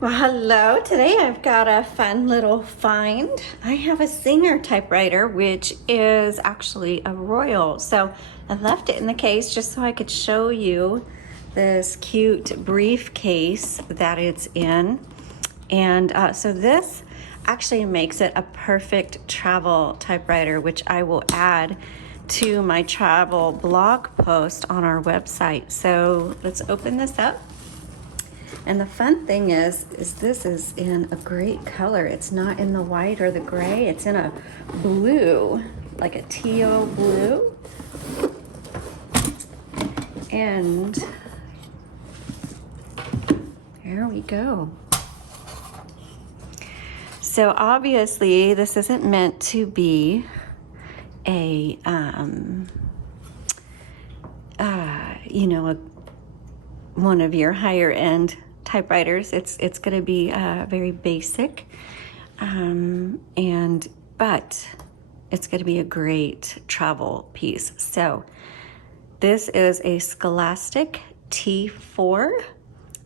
Well, hello. Today I've got a fun little find. I have a Singer typewriter, which is actually a Royal. So I left it in the case just so I could show you this cute briefcase that it's in. And so this actually makes it a perfect travel typewriter, which I will add to my travel blog post on our website. So let's open this up. And the fun thing is this is in a great color. It's not in the white or the gray. It's in a blue, like a teal blue. And there we go. So obviously this isn't meant to be a, one of your higher end typewriters. It's going to be very basic, but it's going to be a great travel piece. So this is a Scholastic T4,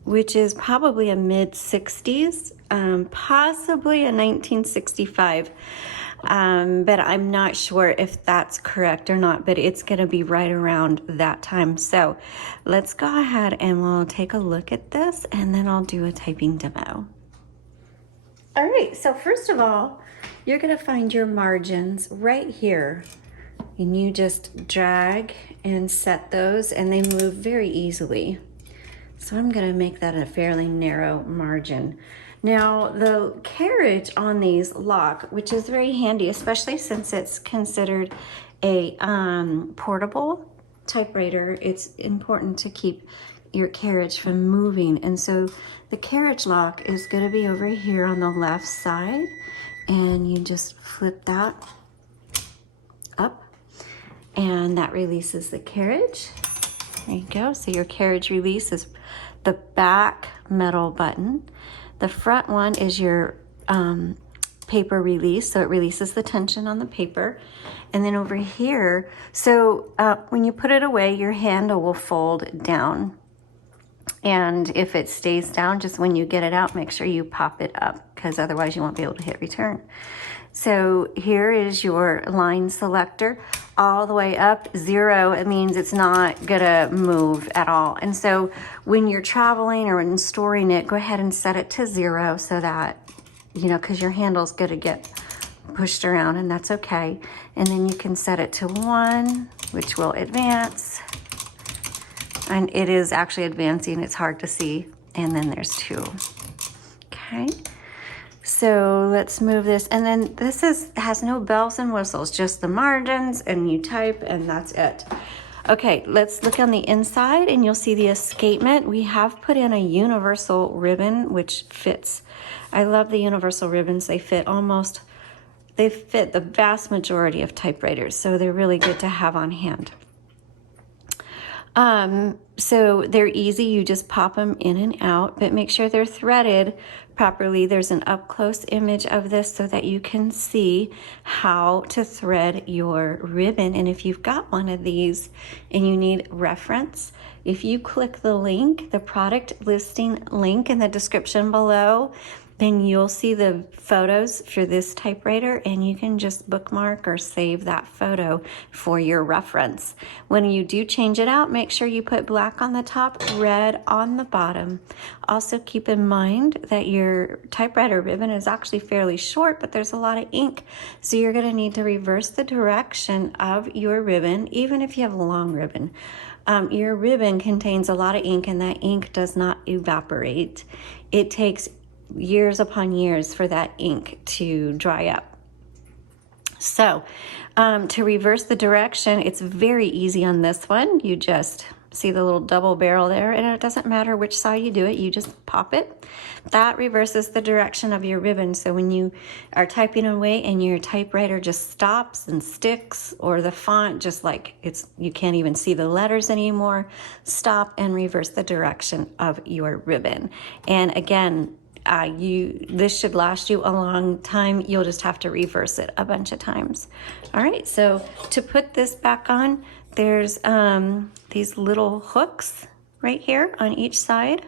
which is probably a mid-60s, possibly a 1965. But I'm not sure if that's correct or not, but it's going to be right around that time. So let's go ahead and we'll take a look at this, and then I'll do a typing demo. All right, so first of all, you're going to find your margins right here, and you just drag and set those, and they move very easily. So I'm going to make that a fairly narrow margin. Now the carriage on these lock, which is very handy, especially since it's considered a portable typewriter. It's important to keep your carriage from moving. And so the carriage lock is going to be over here on the left side, and you just flip that up and that releases the carriage. There you go. So your carriage release is the back metal button. The front one is your paper release, so it releases the tension on the paper. And then over here, so when you put it away, your handle will fold down. And if it stays down, just when you get it out, make sure you pop it up, because otherwise you won't be able to hit return. So here is your line selector. All the way up, 0, it means it's not gonna move at all. And so when you're traveling or when storing it, go ahead and set it to 0 so that, because your handle's gonna get pushed around, and that's okay. And then you can set it to 1, which will advance. And it is actually advancing, it's hard to see. And then there's 2, okay? So let's move this, and then this has no bells and whistles, just the margins, and you type, and that's it. Okay, let's look on the inside, and you'll see the escapement. We have put in a universal ribbon, which fits. I love the universal ribbons. They fit the vast majority of typewriters, so they're really good to have on hand. So they're easy, you just pop them in and out, but make sure they're threaded properly. There's an up close image of this so that you can see how to thread your ribbon. And if you've got one of these and you need reference, if you click the link, the product listing link in the description below, then you'll see the photos for this typewriter, and you can just bookmark or save that photo for your reference. When you do change it out, make sure you put black on the top, red on the bottom. Also keep in mind that your typewriter ribbon is actually fairly short, but there's a lot of ink. So you're gonna need to reverse the direction of your ribbon, even if you have a long ribbon. Your ribbon contains a lot of ink, and that ink does not evaporate. It takes years upon years for that ink to dry up. So to reverse the direction, it's very easy on this one. You just see the little double barrel there, and it doesn't matter which side you do it, you just pop it. That reverses the direction of your ribbon. So when you are typing away and your typewriter just stops and sticks, or the font just like you can't even see the letters anymore, stop and reverse the direction of your ribbon. And again, this should last you a long time. You'll just have to reverse it a bunch of times. All right, so to put this back on, there's these little hooks right here on each side.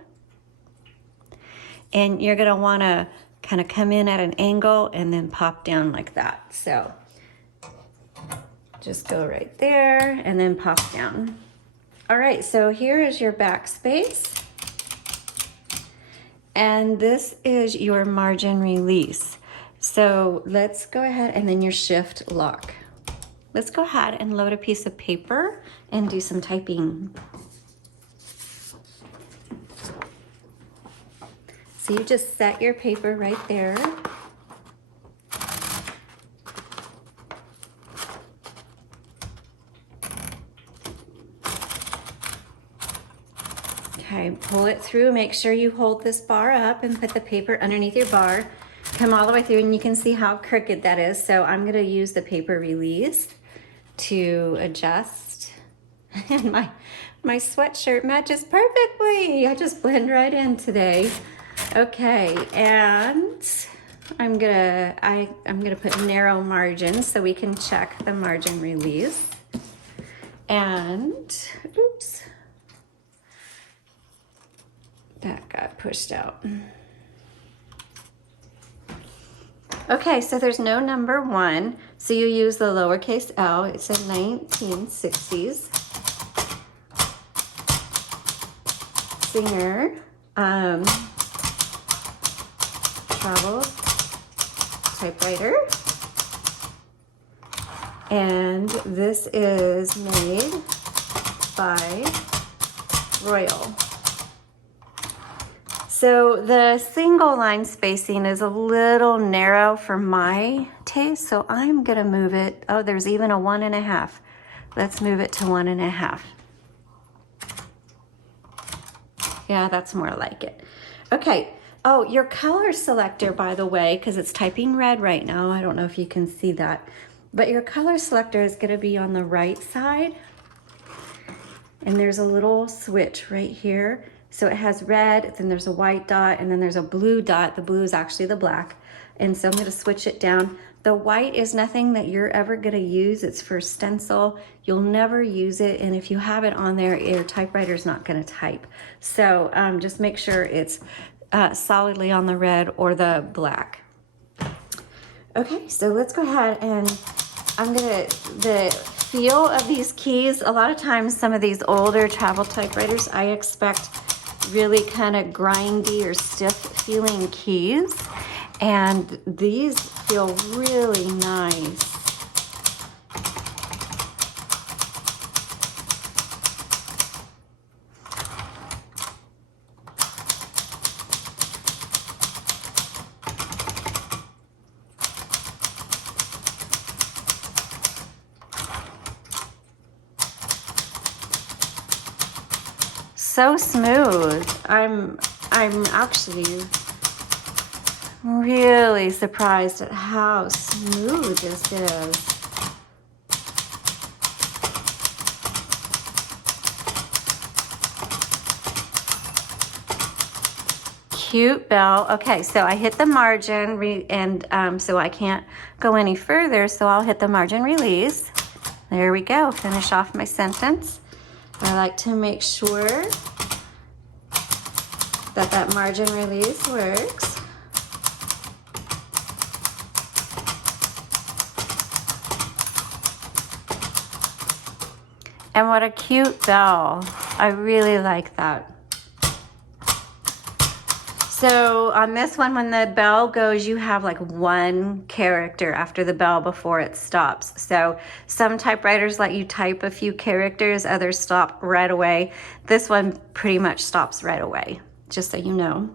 and you're gonna wanna kind of come in at an angle and then pop down like that. So just go right there and then pop down. All right, so here is your backspace. And this is your margin release. So let's go ahead, and then your shift lock. Let's go ahead and load a piece of paper and do some typing. So you just set your paper right there. Okay, pull it through. Make sure you hold this bar up and put the paper underneath your bar. Come all the way through, and you can see how crooked that is. So I'm gonna use the paper release to adjust. And my sweatshirt matches perfectly. I just blend right in today. Okay, and I'm gonna put narrow margins so we can check the margin release. And oops. That got pushed out. Okay, so there's no number 1, so you use the lowercase l. It's a 1960s Singer travel typewriter. And this is made by Royal. So the single line spacing is a little narrow for my taste, so I'm gonna move it. Oh, there's even a 1.5. Let's move it to 1.5. Yeah, that's more like it. Okay, oh, your color selector, by the way, because it's typing red right now, I don't know if you can see that, but your color selector is gonna be on the right side, and there's a little switch right here. So it has red, then there's a white dot, and then there's a blue dot. The blue is actually the black. And so I'm gonna switch it down. The white is nothing that you're ever gonna use. It's for stencil. You'll never use it. And if you have it on there, your typewriter's not gonna type. So just make sure it's solidly on the red or the black. Okay, so let's go ahead, and the feel of these keys, a lot of times some of these older travel typewriters, I expect really kind of grindy or stiff feeling keys, and these feel really nice. So smooth. I'm actually really surprised at how smooth this is. Cute bell. Okay, so I hit the margin and so I can't go any further, so I'll hit the margin release. There we go. Finish off my sentence. I like to make sure that margin release works. And what a cute bell. I really like that. So on this one, when the bell goes, you have like one character after the bell before it stops. So some typewriters let you type a few characters, others stop right away. This one pretty much stops right away, just so you know.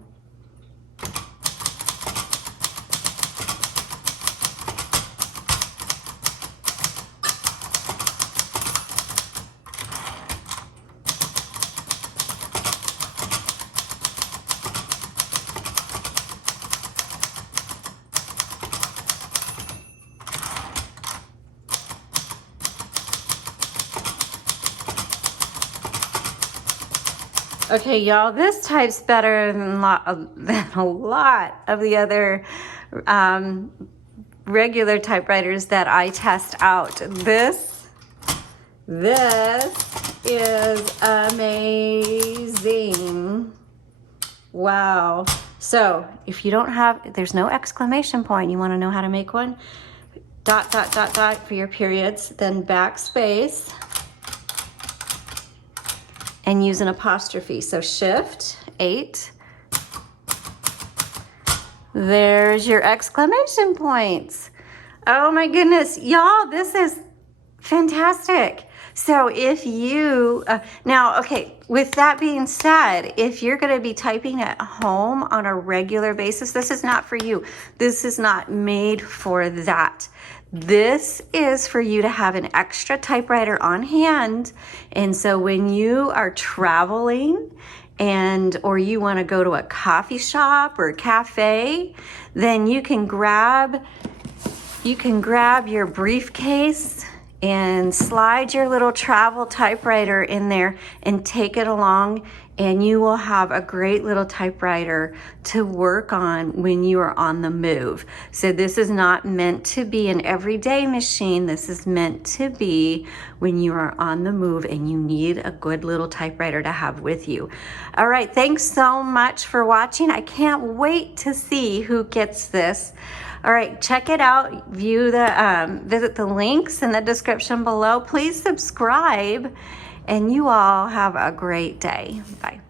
Okay, y'all, this types better than a lot of the other regular typewriters that I test out. This is amazing. Wow. So if you don't have, there's no exclamation point. You want to know how to make one? Dot, dot, dot, dot for your periods, then backspace, and use an apostrophe. So shift 8. There's your exclamation points. Oh my goodness, y'all, this is fantastic. So if you, now, okay, with that being said, if you're going to be typing at home on a regular basis, this is not for you. This is not made for that. This is for you to have an extra typewriter on hand. And so when you are traveling or you want to go to a coffee shop or a cafe, then you can grab your briefcase and slide your little travel typewriter in there and take it along, and you will have a great little typewriter to work on when you are on the move. So this is not meant to be an everyday machine. This is meant to be when you are on the move and you need a good little typewriter to have with you. All right, thanks so much for watching. I can't wait to see who gets this. All right, check it out. Visit the links in the description below. Please subscribe, and you all have a great day. Bye.